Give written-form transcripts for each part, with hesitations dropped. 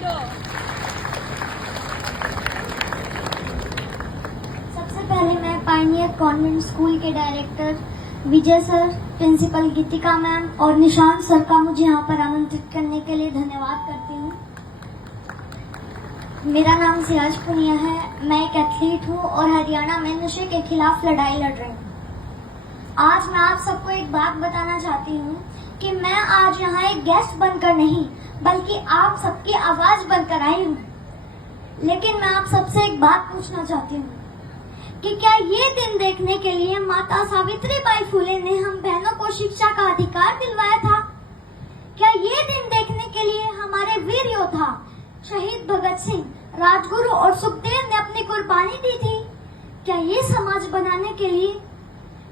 सबसे पहले मैं पायनियर कॉन्वेंट स्कूल के डायरेक्टर विजय सर, प्रिंसिपल गीतिका मैम और निशांत सर का मुझे यहाँ पर आमंत्रित करने के लिए धन्यवाद करती हूँ। मेरा नाम सिराज पुनिया है। मैं एक एथलीट हूँ और हरियाणा में नशे के खिलाफ लड़ाई लड़ रही हूँ। आज मैं आप सबको एक बात बताना चाहती हूँ कि मैं आज यहाँ एक गेस्ट बनकर नहीं बल्कि आप सबकी आवाज बनकर आई हूँ। लेकिन मैं आप सबसे एक बात पूछना चाहती हूँ कि क्या ये दिन देखने के लिए माता सावित्रीबाई फुले ने हम बहनों को शिक्षा का अधिकार दिलवाया था? क्या ये दिन देखने के लिए हमारे वीर योद्धा शहीद भगत सिंह, राजगुरु और सुखदेव ने अपनी कुर्बानी दी थी? क्या ये समाज बनाने के लिए?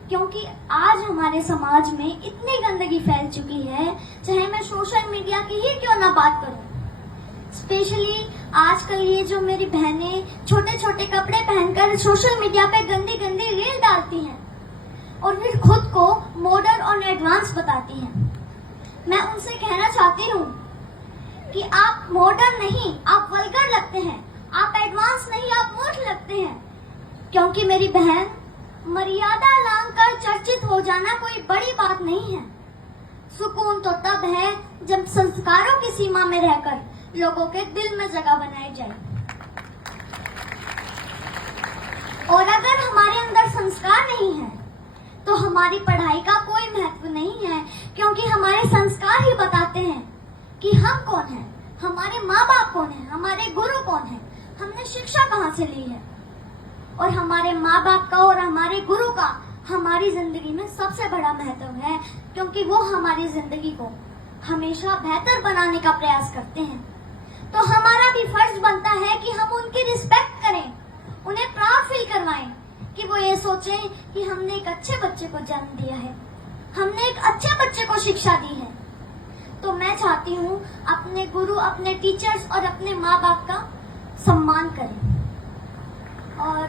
क्योंकि आज हमारे समाज में इतनी गंदगी फैल चुकी है, चाहे मैं सोशल मीडिया की ही क्यों ना बात करूं। स्पेशली आजकल ये जो मेरी बहनें छोटे छोटे कपड़े पहनकर सोशल मीडिया पे गंदी गंदी रील डालती हैं और फिर खुद को मॉडर्न और एडवांस बताती हैं। मैं उनसे कहना चाहती हूँ कि आप मॉडर्न नहीं, आप वल्गर लगते हैं। आप एडवांस नहीं, आप मूर्ख लगते हैं। क्योंकि मेरी बहन, मर्यादा लांघकर चर्चित हो जाना कोई बड़ी बात नहीं है। सुकून तो तब है जब संस्कारों की सीमा में रहकर लोगों के दिल में जगह बनाई जाए। और अगर हमारे अंदर संस्कार नहीं है तो हमारी पढ़ाई का कोई महत्व नहीं है, क्योंकि हमारे संस्कार ही बताते हैं कि हम कौन हैं, हमारे माँ बाप कौन हैं, हमारे गुरु कौन हैं, हमने शिक्षा कहाँ से ली है। और हमारे माँ बाप का और हमारे गुरु का हमारी जिंदगी में सबसे बड़ा महत्व है, क्योंकि वो हमारी जिंदगी को हमेशा बेहतर बनाने का प्रयास करते हैं। तो हमारा भी फर्ज बनता है कि हम उनकी रिस्पेक्ट करें, उन्हें प्राउड फील करवाएं कि वो ये सोचें कि हमने एक अच्छे बच्चे को जन्म दिया है, हमने एक अच्छे बच्चे को शिक्षा दी है। तो मैं चाहती हूँ अपने गुरु, अपने टीचर्स और अपने माँ बाप का सम्मान करें। और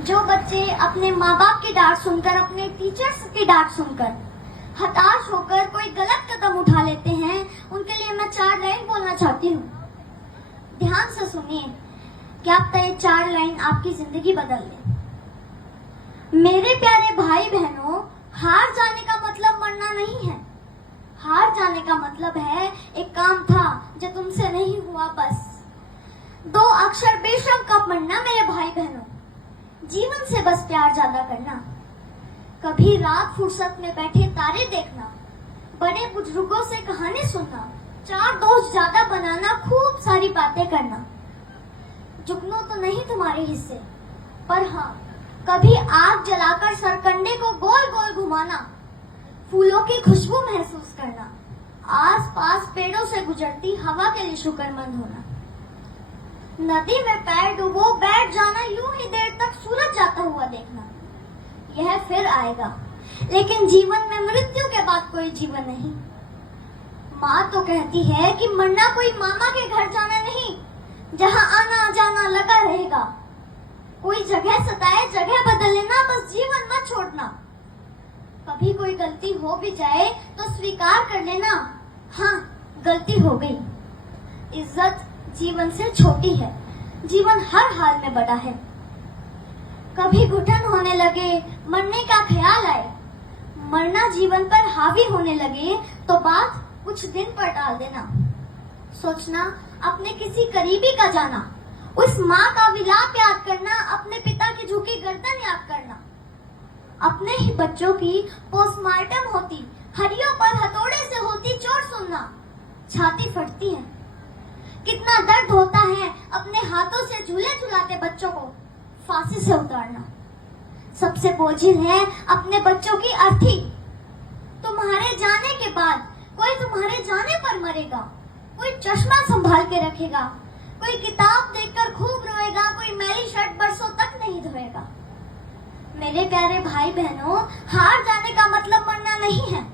जो बच्चे अपने माँ बाप की डांट सुनकर, अपने टीचर्स की डांट सुनकर हताश होकर कोई गलत कदम उठा लेते हैं, उनके लिए मैं 4 लाइन बोलना चाहती हूँ। ध्यान से सुनिए, क्या पता ये 4 लाइन आपकी जिंदगी बदल दे। मेरे प्यारे भाई बहनों, हार जाने का मतलब मरना नहीं है। हार जाने का मतलब है एक काम था जो तुमसे नहीं हुआ, बस 2 अक्षर बेशक का पढ़ना। मेरे भाई बहनों, जीवन से बस प्यार ज्यादा करना, कभी रात फुर्सत में बैठे तारे देखना, बड़े बुजुर्गों से कहानी सुनना, 4 दोस्त ज्यादा बनाना, खूब सारी बातें करना। जुगनू तो नहीं तुम्हारे हिस्से, पर हाँ कभी आग जलाकर सरकंडे को गोल गोल घुमाना, फूलों की खुशबू महसूस करना, आसपास पेड़ों से गुजरती हवा के लिए शुक्रमंद होना, नदी में पैर डुबो बैठ जाना, यूं ही देर तक सूरज जाता हुआ देखना। यह फिर आएगा, लेकिन जीवन में मृत्यु के बाद कोई जीवन नहीं। माँ तो कहती है कि मरना कोई मामा के घर जाना नहीं, जहाँ आना जाना लगा रहेगा। कोई जगह सताए जगह बदल लेना, बस जीवन मत छोड़ना। कभी कोई गलती हो भी जाए तो स्वीकार कर लेना, हाँ गलती हो गई। इज्जत जीवन से छोटी है, जीवन हर हाल में बड़ा है। कभी घुटन होने लगे, मरने का ख्याल आए, मरना जीवन पर हावी होने लगे तो बात कुछ दिन पर टाल देना। सोचना अपने किसी करीबी का जाना, उस माँ का विलाप याद करना, अपने पिता की झुकी गर्दन याद करना। अपने ही बच्चों की पोस्टमार्टम होती, हड्डियों पर हथौड़े से होती चोट सुनना, छाती फटती है। कितना दर्द होता है अपने हाथों से झूले झुलाते बच्चों को फांसी से उतारना। सबसे बोझिल है अपने बच्चों की अर्थी। तुम्हारे जाने के बाद कोई तुम्हारे जाने पर मरेगा, कोई चश्मा संभाल के रखेगा, कोई किताब देखकर खूब रोएगा, कोई मैली शर्ट बरसों तक नहीं धोएगा। मेरे प्यारे भाई बहनों, हार जाने का मतलब मरना नहीं है।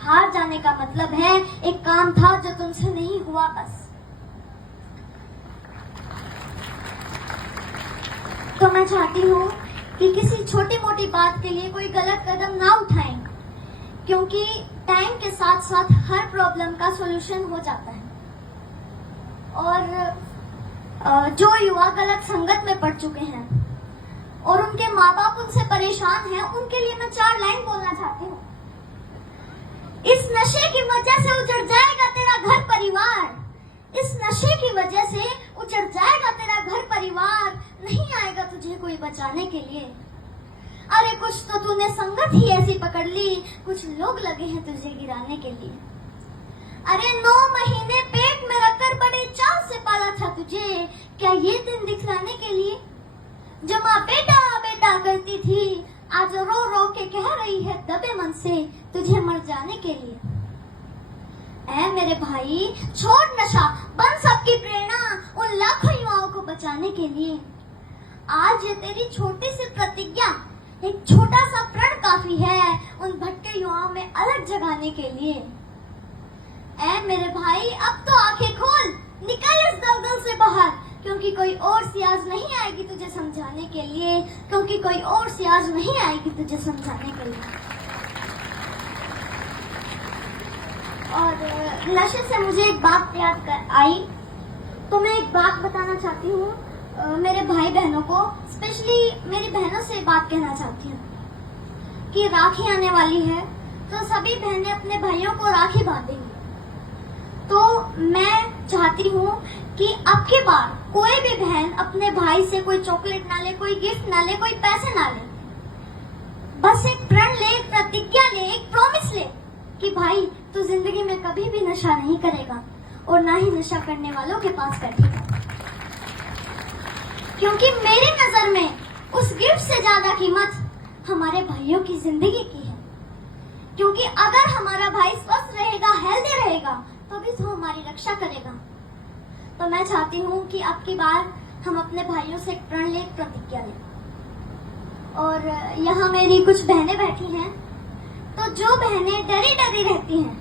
हार जाने का मतलब है एक काम था जो तुमसे नहीं हुआ, बस। तो मैं चाहती हूँ कि किसी छोटी मोटी बात के लिए कोई गलत कदम ना उठाएं, क्योंकि टाइम के साथ साथ हर प्रॉब्लम का सॉल्यूशन हो जाता है। और जो युवा गलत संगत में पड़ चुके हैं और उनके माँ बाप उनसे परेशान हैं, उनके लिए मैं 4 लाइन बोलना चाहती हूँ। इस नशे की वजह से उजड़ जाएगा तेरा घर परिवार, इस नशे की वजह से उजड़ जाएगा तेरा घर परिवार, नहीं आएगा तुझे कोई बचाने के लिए। अरे कुछ तो तूने संगत ही ऐसी पकड़ ली, कुछ लोग लगे हैं तुझे गिराने के लिए। अरे 9 महीने पेट में रखकर बड़े चाव से पाला था तुझे, क्या ये दिन दिखलाने के लिए? जो माँ बेटा बेटा करती थी, आज रो रो के कह रही है दबे मन से तुझे मर जाने के लिए। ऐ मेरे भाई छोड़ नशा, बन सबकी प्रेरणा उन लाखों युवाओं को बचाने के लिए। आज ये तेरी छोटी सी प्रतिज्ञा, एक छोटा सा प्रण काफी है उन भटके युवाओं में अलग जगाने के लिए। ऐ मेरे भाई अब तो आंखें खोल, निकल इस दलदल से बाहर, क्योंकि कोई और सी आज नहीं आएगी तुझे समझाने के लिए, क्योंकि कोई और सी आज नहीं आएगी तुझे समझाने के लिए। और नशे से मुझे एक बात याद आई, तो मैं एक बात बताना चाहती हूँ मेरे भाई बहनों को, स्पेशली मेरी बहनों से बात कहना चाहती हूँ कि राखी आने वाली है, तो सभी बहनें अपने भाइयों को राखी बांधेंगी। तो मैं चाहती हूँ कि अब की बार कोई भी बहन अपने भाई से कोई चॉकलेट ना ले, कोई गिफ्ट ना ले, कोई पैसे ना ले, बस एक प्रण ले, एक प्रतिज्ञा ले, एक प्रॉमिस ले कि भाई तू जिंदगी में कभी भी नशा नहीं करेगा और ना ही नशा करने वालों के पास बैठेगा। क्योंकि मेरी नजर में उस गिफ्ट से ज्यादा कीमत हमारे भाइयों की जिंदगी की है। क्योंकि अगर हमारा भाई स्वस्थ रहेगा, हेल्दी रहेगा, तो भी तो हमारी रक्षा करेगा। तो मैं चाहती हूँ कि अब की बार हम अपने भाइयों से एक प्रण लें, प्रतिज्ञा लें। और यहाँ मेरी कुछ बहनें बैठी हैं, तो जो बहनें डरी डरी रहती हैं,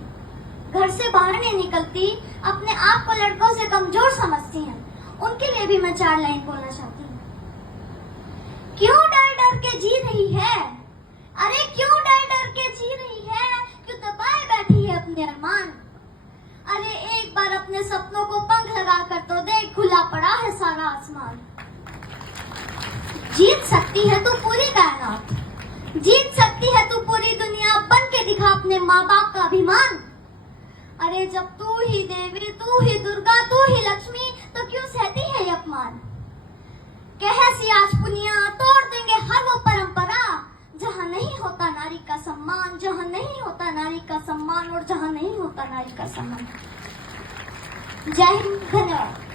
घर से बाहर नहीं निकलती, अपने आप को लड़कों से कमजोर समझती हैं, उनके लिए भी मैं 4 लाइन बोलना चाहती हूँ। क्यों डर डर के जी रही है, अरे क्यों डर डर के जी रही है, क्यों दबाए बैठी है अपने अरमान। अरे एक बार अपने सपनों को पंख लगा कर तो देख, खुला पड़ा है सारा आसमान। जीत सकती है तू पूरी कायनात, जीत सकती है तू पूरी दुनिया, बन के दिखा अपने माँ बाप का अभिमान। अरे जब तू ही देवी, तू ही दुर्गा, तू ही लक्ष्मी, तो क्यों सहती है ये अपमान। कैसी आज पुनिया तोड़ देंगे हर वो परंपरा, जहाँ नहीं होता नारी का सम्मान, जहाँ नहीं होता नारी का सम्मान और जहाँ नहीं होता नारी का सम्मान। जय हिंद, धन्यवाद।